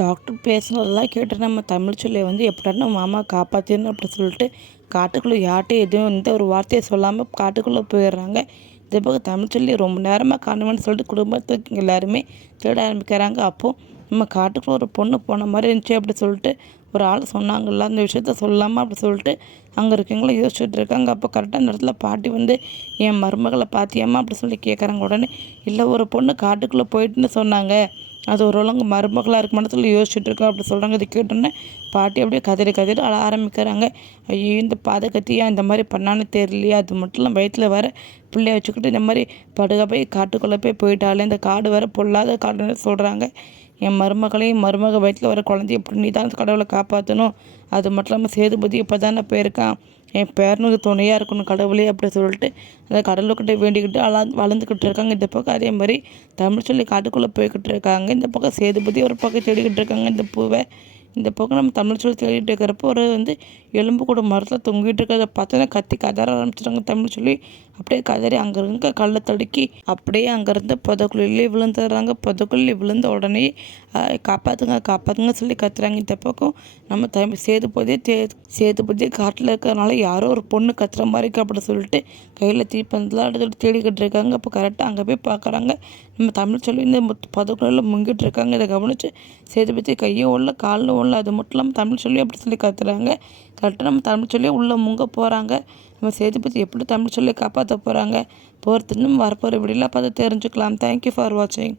Doctor பேசுனதெல்லாம் கேட்டு நம்ம தமிழ்ச்சொல்லிய எப்படியாவது நம்ம மாமா காப்பாற்றிடணும் அப்படி சொல்லிட்டு காட்டுக்குள்ளே யார்கிட்டையும் எதுவும் எந்த ஒரு வார்த்தையை சொல்லாமல் காட்டுக்குள்ளே போயிடுறாங்க. இதே பக்கம் தமிழ்ச்சொல்லி ரொம்ப நேரமாக காணுமேன்னு சொல்லிட்டு குடும்பத்துக்கு எல்லாருமே தேட ஆரம்பிக்கிறாங்க. அப்போது நம்ம காட்டுக்குள்ளே ஒரு பொண்ணு போன மாதிரி இருந்துச்சு அப்படி சொல்லிட்டு ஒரு ஆள் சொன்னாங்கல்ல, அந்த விஷயத்த சொல்லாமல் அப்படி சொல்லிட்டு அங்கே இருக்கவங்களும் யோசிச்சுட்டு இருக்காங்க. அப்போ கரெக்டாக அந்த இடத்துல பாட்டி என் மருமகளை பார்த்தியாம்மா அப்படி சொல்லி கேட்குறாங்க. உடனே இல்லை, ஒரு பொண்ணு காட்டுக்குள்ளே போயிட்டுன்னு சொன்னாங்க, அது ஓரளவுக்கு மருமகளாக இருக்குமான்னு சொல்லி யோசிச்சுட்டு இருக்கோம் அப்படி சொல்கிறாங்க. இதை கேட்டோன்னே பாட்டி அப்படியே கதறி கதறி அழ ஆரம்பிக்கிறாங்க. ஐயோ, இந்த பாதகத்தியா இந்த மாதிரி பண்ணான்னு தெரியலையா, அது மட்டும் இல்லை வயிற்றில் வர பிள்ளைய வச்சுக்கிட்டு இந்த மாதிரி படுக போய் காட்டுக்குள்ளே போயிட்டாலே, இந்த காடு வேறு பொல்லாத காடுன்னு சொல்கிறாங்க. என் மருமகளையும் மருமக வயிற்றில் வர குழந்தைய எப்படி நீ தான் கடவுளை காப்பாற்றணும், அது மட்டும் இல்லாமல் சேதுபதி இப்போ தானே போயிருக்கான், என் பேரனுக்கு துணையாக இருக்கணும் கடவுளே அப்படி சொல்லிட்டு அந்த கடவுள்கிட்ட வேண்டிக்கிட்டு வளர்ந்துக்கிட்டு இருக்காங்க. இந்த பக்கம் அதே மாதிரி தமிழ்ச்சொல்லி காட்டுக்குள்ளே போய்கிட்டு இருக்காங்க. இந்த பக்கம் சேதுபதி ஒரு பக்கம் தேடிக்கிட்டு இருக்காங்க இந்த பூவை. இந்த பக்கம் நம்ம தமிழ்ச்சொல்லி தேடிட்டு இருக்கிறப்போ ஒரு எலும்பு கூட மரத்தில் தொங்கிட்டு இருக்கிறத பார்த்தோன்னா கத்தி கதற ஆரம்பிச்சிட்டாங்க தமிழ்ச்சொல்லி. அப்படியே கதறி அங்கேருந்து கல்லை தடுக்கி அப்படியே அங்கேருந்து புதக்குள்ளே விழுந்துடுறாங்க. புதக்குள்ளே விழுந்த உடனே காப்பாற்றுங்க காப்பாற்றுங்க சொல்லி கத்துறாங்க. இந்த பக்கம் நம்ம சேதுபதி காட்டில் இருக்கிறனால யாரோ ஒரு பொண்ணு கத்துற மாதிரி இருக்கு அப்படி சொல்லிட்டு கையில் தீப்பந்தெலாம் எடுத்துகிட்டு தேடிக்கிட்டு இருக்காங்க. அப்போ கரெக்டாக அங்கே போய் பார்க்குறாங்க, நம்ம தமிழ்ச்சொல்லி இந்த புதக்குள்ள முங்கிட்டு இருக்காங்க. இதை கவனித்து சேதுபதி கையும் உள்ள காலில் உள்ள, அது மட்டும் இல்லாமல் தமிழ்ச்சொல்லி அப்படி சொல்லி கத்துறாங்க. கரெக்டாக நம்ம தமிழ்ச்சொல்லியே உள்ளே முங்க போகிறாங்க. நம்ம சேதுபதி எப்படி தமிழ்ச்சொல்லியை காப்பாற்ற போகிறாங்க போகிறது இன்னும் வரப்போகிற வீடியோவில் பார்த்து தெரிஞ்சுக்கலாம். தேங்க்யூ ஃபார் வாட்சிங்.